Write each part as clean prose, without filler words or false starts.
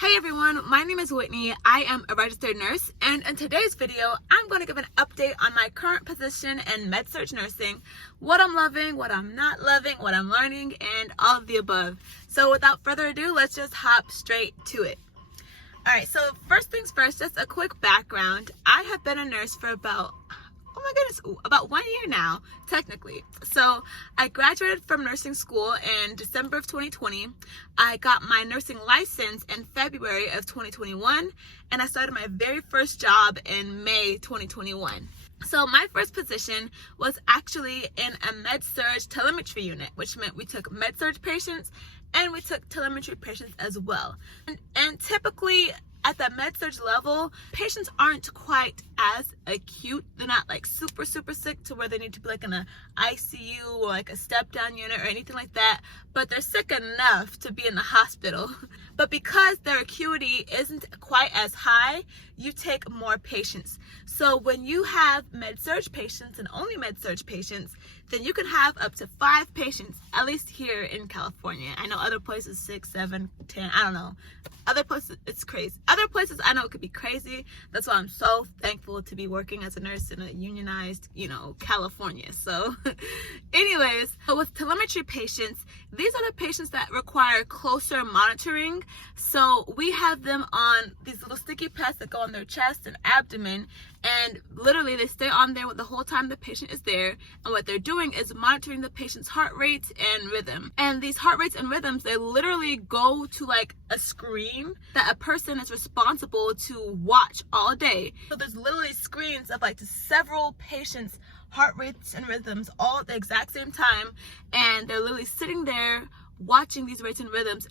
Hey everyone, my name is Whitney. I am a registered nurse, and in today's video, I'm going to give an update on my current position in Surg Nursing, what I'm loving, what I'm not loving, what I'm learning, and all of the above. So without further ado, let's just hop straight to it. Alright, so first things first, just a quick background. I have been a nurse for about 1 year now, technically. So I graduated from nursing school in December of 2020. I got my nursing license in February of 2021, and I started my very first job in May 2021. So my first position was actually in a med-surg telemetry unit, which meant we took med-surg patients and we took telemetry patients as well. And typically at the med-surg level, patients aren't quite as acute. They're not like super sick to where they need to be like in a ICU or like a step down unit or anything like that, but they're sick enough to be in the hospital. But because their acuity isn't quite as high, you take more patients. So when you have med-surg patients and only med-surg patients, then you can have up to 5 patients, at least here in California. I know other places 6, 7, 10, I don't know. Other places it's crazy. Other places I know it could be crazy. That's why I'm so thankful to be working as a nurse in a unionized, California. So anyways, with telemetry patients, these are the patients that require closer monitoring. So we have them on these little sticky pads that go on their chest and abdomen, and literally they stay on there the whole time the patient is there, and what they're doing is monitoring the patient's heart rate and rhythm. And these heart rates and rhythms, they literally go to like a screen that a person is responsible to watch all day. So there's literally screens of like several patients' heart rates and rhythms all at the exact same time, and they're literally sitting there watching these rates and rhythms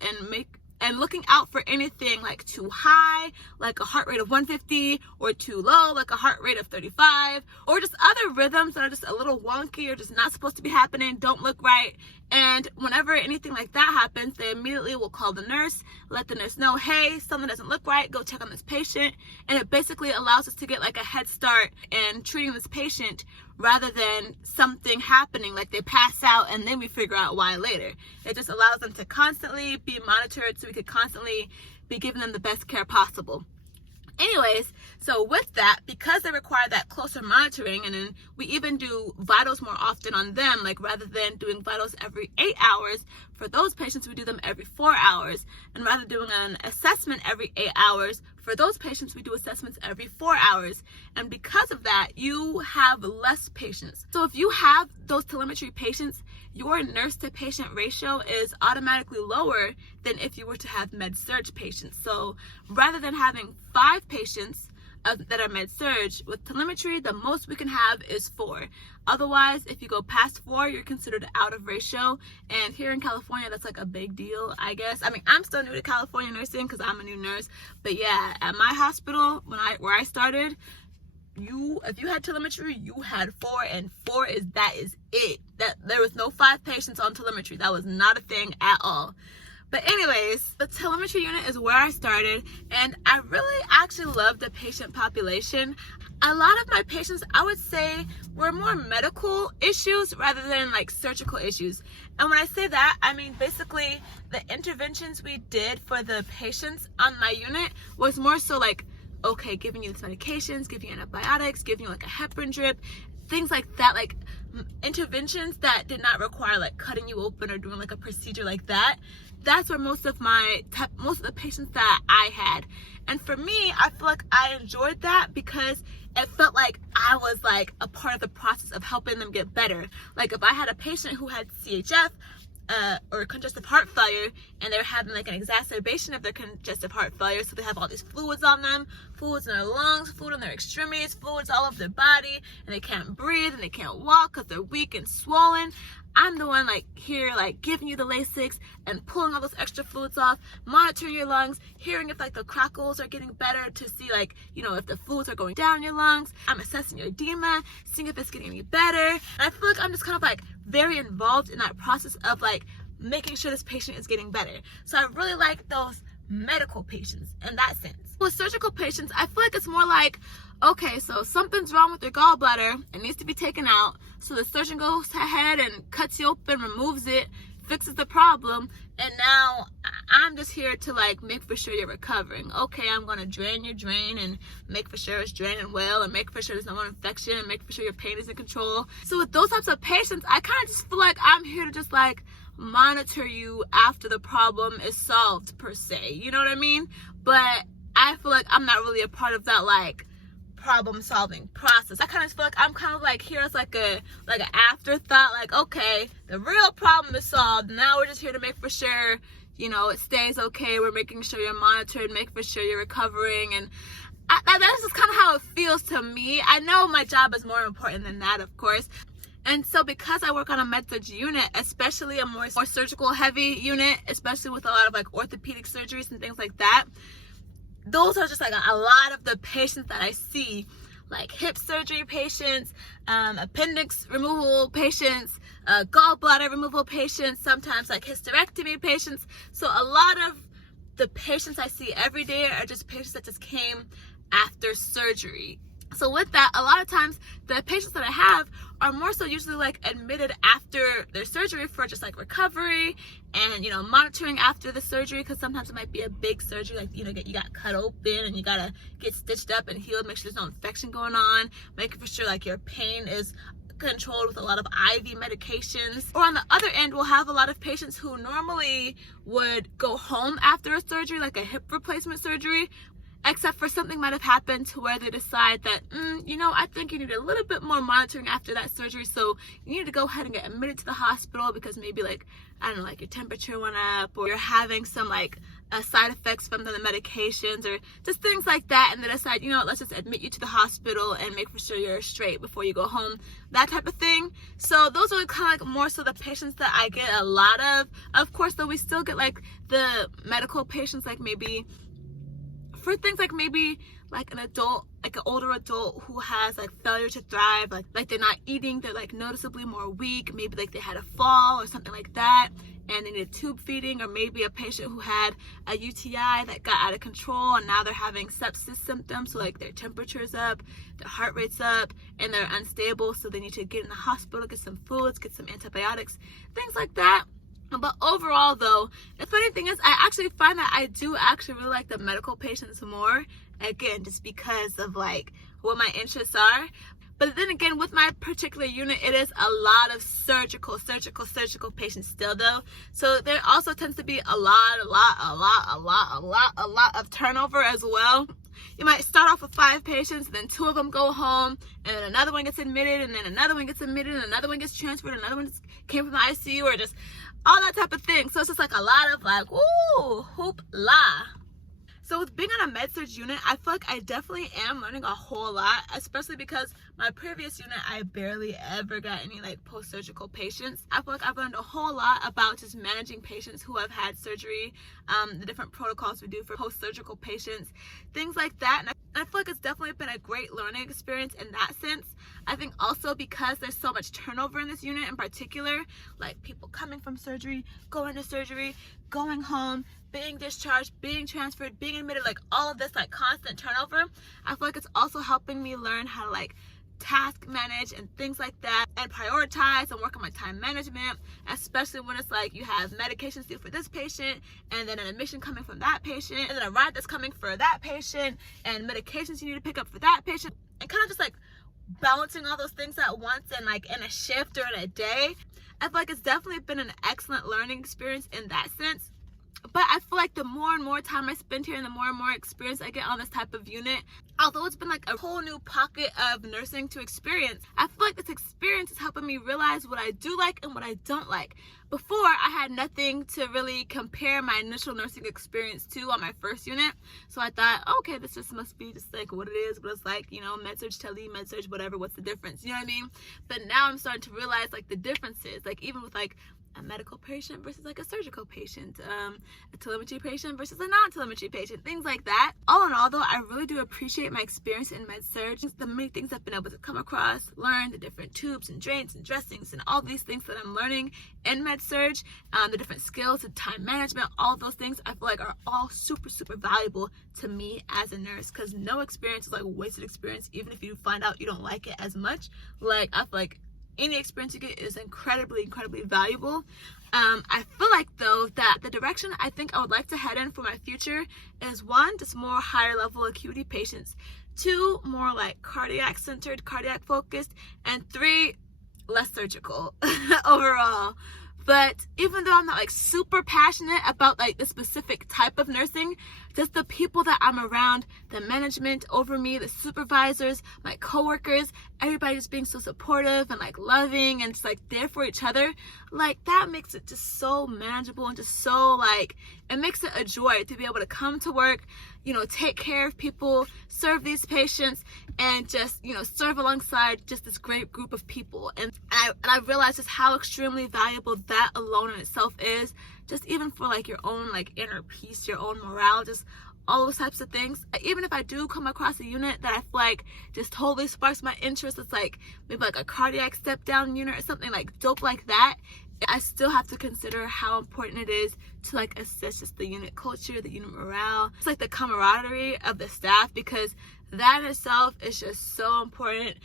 and looking out for anything like too high, like a heart rate of 150, or too low, like a heart rate of 35, or just other rhythms that are just a little wonky or just not supposed to be happening, don't look right. And whenever anything like that happens, they immediately will call the nurse, let the nurse know, hey, something doesn't look right, go check on this patient. And it basically allows us to get like a head start in treating this patient rather than something happening like they pass out and then we figure out why later. It just allows them to constantly be monitored so we could constantly be giving them the best care possible. Anyways, so with that, because they require that closer monitoring, and then we even do vitals more often on them, like rather than doing vitals every 8 hours, for those patients we do them every 4 hours. And rather than doing an assessment every 8 hours, for those patients we do assessments every 4 hours. And because of that, you have less patients. So if you have those telemetry patients, your nurse to patient ratio is automatically lower than if you were to have med-surg patients. So rather than having 5 patients that are med-surg, with telemetry, the most we can have is 4. Otherwise, if you go past 4, you're considered out of ratio. And here in California, that's like a big deal, I guess. I mean, I'm still new to California nursing because I'm a new nurse. But yeah, at my hospital, where I started, if you had telemetry, you had 4, and 4 is it. That there was no 5 patients on telemetry. That was not a thing at all. But anyways, the telemetry unit is where I started, and I really actually love the patient population. A lot of my patients, I would say, were more medical issues rather than like surgical issues. And when I say that, I mean basically the interventions we did for the patients on my unit was more so like, okay, giving you these medications, giving you antibiotics, giving you like a heparin drip, things like that, like interventions that did not require like cutting you open or doing like a procedure like that. That's where most of the patients that I had. And for me, I feel like I enjoyed that because it felt like I was like a part of the process of helping them get better. Like if I had a patient who had CHF, or congestive heart failure, and they're having like an exacerbation of their congestive heart failure, so they have all these fluids on them, fluids in their lungs, fluid in their extremities, fluids all over their body, and they can't breathe and they can't walk because they're weak and swollen. I'm the one like here like giving you the Lasix and pulling all those extra fluids off, monitoring your lungs, hearing if like the crackles are getting better to see like, if the fluids are going down your lungs. I'm assessing your edema, seeing if it's getting any better. And I feel like I'm just kind of like very involved in that process of like making sure this patient is getting better. So I really like those medical patients in that sense. With surgical patients, I feel like it's more like, okay, so something's wrong with your gallbladder, it needs to be taken out. So the surgeon goes ahead and cuts you open, removes it, fixes the problem, and now I'm just here to like make for sure you're recovering. Okay, I'm gonna drain your drain and make for sure it's draining well, and make for sure there's no more infection, and make for sure your pain is in control. So with those types of patients, I kind of just feel like I'm here to just like monitor you after the problem is solved, per se, you know what I mean? But I feel like I'm not really a part of that like problem solving process. I kind of feel like I'm kind of like here as like an afterthought, like, okay, the real problem is solved, now we're just here to make for sure, you know, it stays okay. We're making sure you're monitored, make for sure you're recovering. And that's just kind of how it feels to me. I know my job is more important than that, of course. And so because I work on a med-surg unit, especially a more surgical heavy unit, especially with a lot of like orthopedic surgeries and things like that, those are just like a lot of the patients that I see, like hip surgery patients, appendix removal patients, gallbladder removal patients, sometimes like hysterectomy patients. So a lot of the patients I see every day are just patients that just came after surgery. So with that, a lot of times the patients that I have are more so usually like admitted after their surgery for just like recovery and, you know, monitoring after the surgery, because sometimes it might be a big surgery, like, you know, you got cut open and you gotta get stitched up and healed, make sure there's no infection going on, making for sure like your pain is controlled with a lot of IV medications. Or on the other end, we'll have a lot of patients who normally would go home after a surgery, like a hip replacement surgery, except for something might have happened to where they decide that, you know, I think you need a little bit more monitoring after that surgery, so you need to go ahead and get admitted to the hospital because maybe like, I don't know, like your temperature went up, or you're having some like side effects from the medications, or just things like that, and they decide, you know, let's just admit you to the hospital and make for sure you're straight before you go home, that type of thing. So those are kind of like more so the patients that I get a lot of. Of course, though, we still get like the medical patients, like maybe for things like maybe like an adult, like an older adult who has like failure to thrive, like they're not eating, they're like noticeably more weak, maybe like they had a fall or something like that and they need tube feeding, or maybe a patient who had a UTI that got out of control and now they're having sepsis symptoms, so like their temperature's up, their heart rate's up, and they're unstable, so they need to get in the hospital, get some fluids, get some antibiotics, things like that. But overall, though, the funny thing is I actually find that I do actually really like the medical patients more, again, just because of like what my interests are. But then again, with my particular unit, it is a lot of surgical patients still, though. So there also tends to be a lot of turnover as well. You might start off with 5 patients, and then 2 of them go home, and then another one gets admitted, and then another one gets admitted, and another one gets transferred, and another one came from the ICU, or just all that type of thing. So it's just like a lot of like, ooh, hoopla. So with being on a med-surg unit, I feel like I definitely am learning a whole lot, especially because my previous unit, I barely ever got any like post-surgical patients. I feel like I've learned a whole lot about just managing patients who have had surgery, the different protocols we do for post-surgical patients, things like that. And I feel like it's definitely been a great learning experience in that sense. I think also because there's so much turnover in this unit in particular, like people coming from surgery, going to surgery, going home, being discharged, being transferred, being admitted, like all of this like constant turnover, I feel like it's also helping me learn how to like task manage and things like that, and prioritize and work on my time management, especially when it's like you have medications due for this patient, and then an admission coming from that patient, and then a ride that's coming for that patient, and medications you need to pick up for that patient, and kind of just like balancing all those things at once and like in a shift or in a day. I feel like it's definitely been an excellent learning experience in that sense. But I feel like the more and more time I spend here and the more and more experience I get on this type of unit, although it's been like a whole new pocket of nursing to experience, I feel like this experience is helping me realize what I do like and what I don't like. Before, I had nothing to really compare my initial nursing experience to on my first unit. So I thought, okay, this just must be just like what it is, what it's like, you know, med-surg, tele, med-surg, whatever, what's the difference? You know what I mean? But now I'm starting to realize like the differences, like even with like a medical patient versus like a surgical patient, a telemetry patient versus a non-telemetry patient, things like that. All in all, though, I really do appreciate my experience in med-surg, the many things I've been able to come across, learn, the different tubes and drains and dressings and all these things that I'm learning in med-surg, the different skills and time management, all those things I feel like are all super valuable to me as a nurse, because no experience is like wasted experience, even if you find out you don't like it as much. Like, I feel like any experience you get is incredibly valuable. I feel like though that the direction I think I would like to head in for my future is 1, just more higher level acuity patients, 2, more like cardiac centered, cardiac focused, and 3, less surgical overall. But even though I'm not like super passionate about like the specific type of nursing, just the people that I'm around, the management over me, the supervisors, my coworkers, everybody just being so supportive and like loving and just like there for each other, like that makes it just so manageable and just so like, it makes it a joy to be able to come to work, you know, take care of people, serve these patients, and just, you know, serve alongside just this great group of people. And I realized just how extremely valuable that alone in itself is, just even for like your own like inner peace, your own morale, just all those types of things. Even if I do come across a unit that I feel like just totally sparks my interest, it's like maybe like a cardiac step down unit or something like dope like that, I still have to consider how important it is to like assist just the unit culture, the unit morale. It's like the camaraderie of the staff, because that in itself is just so important.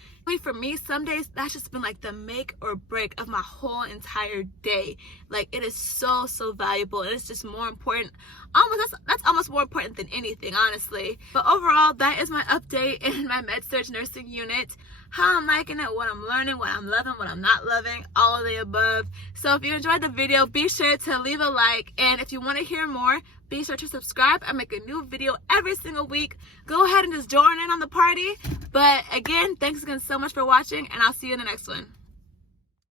For me, some days that's just been like the make or break of my whole entire day. Like it is so valuable, and it's just more important. That's almost more important than anything, honestly. But overall, that is my update in my med-surg nursing unit. How I'm liking it, what I'm learning, what I'm loving, what I'm not loving, all of the above. So if you enjoyed the video, be sure to leave a like, and if you want to hear more, be sure to subscribe. I make a new video every single week. Go ahead and just join in on the party. But again, thanks again so much for watching, and I'll see you in the next one.